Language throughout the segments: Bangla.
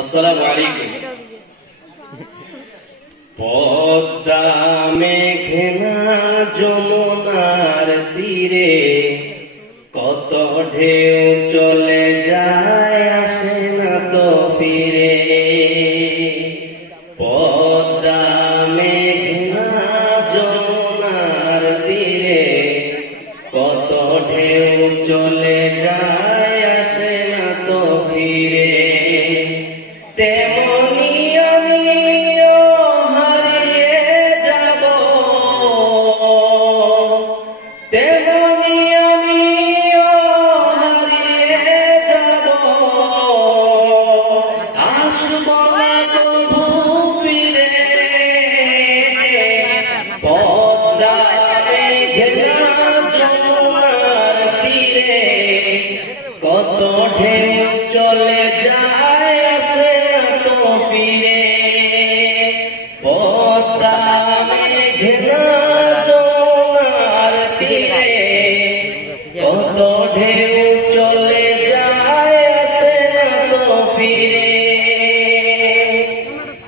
আসসালামু আলাইকুম। পদ্মা মেঘনা যমুনার তীরে কত ঢেউ চলে যায়, আসে না তো ফিরে। পদ্মা মেঘনা যমুনার তীরে কত ঢেউ চলে যায়, আসে না তো ফিরে। তেমনি আমিও হারিয়ে যাব, তেমনি আমিও হারিয়ে যাব, আসব না তবু ফিরে। পদ্মা মেঘনা যমুনার তীরে কত ঢেউ চলে যায়, আসে না তো ফিরে। পদ্মা মেঘনা যমুনার তীরে কত ঢেউ চলে যায়, আসে না তো ফিরে।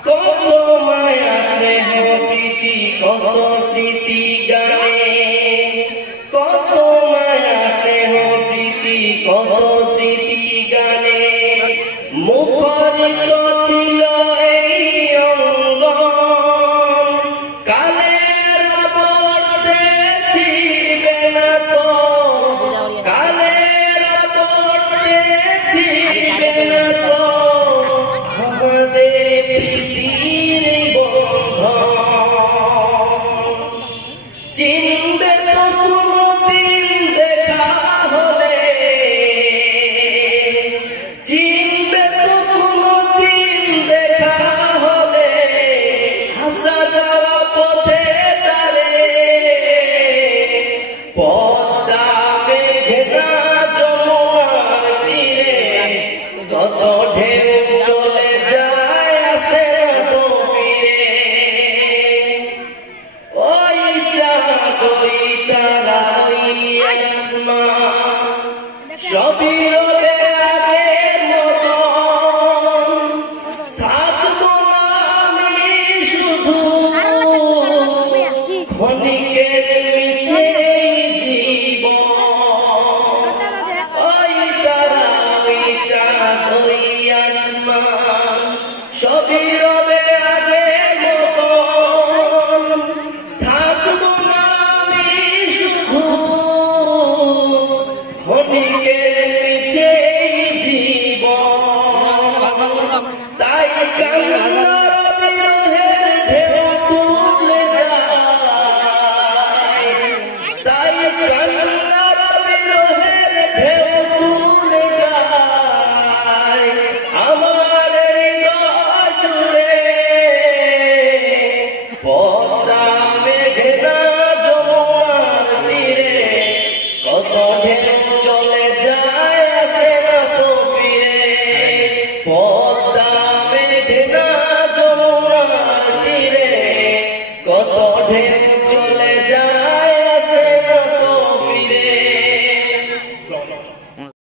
কত মায়া স্নেহ প্রীতি কত স্মৃতি গানে, কত মায়া স্নেহ প্রীতি কত স্মৃতি গানে মুখরিত ছিল এই অঙ্গন। কালের আবর্তে ছিড়বে না তো, কালের আবর্তে ছিড়বে না তো আমাদের প্রীতির বন্ধন। চিনবে তো কোনদিন দেখা হলে, চিনবে তো কোনদিন দেখা হলে আসা যাওয়া পথে তারে। পদ্মা মেঘনা যমুনার তীরে কত ঢেউ চলে যায়, আসে না তো ফিরে। ওই চাঁদ ওই তারা ওই আসমান সবই রবে আগের মতন। থাকবো না আমি শুধু ক্ষণিকের নিচে জীবন। ওই তারা ওই চাঁদ ওই আসমান সবই রবে আগের মতন। থাকবো না আমি শুধু ক্ষণিকের নিচে জীবন। তাই কান্নার বিরহের ঢেউ তুলে যায়, তাই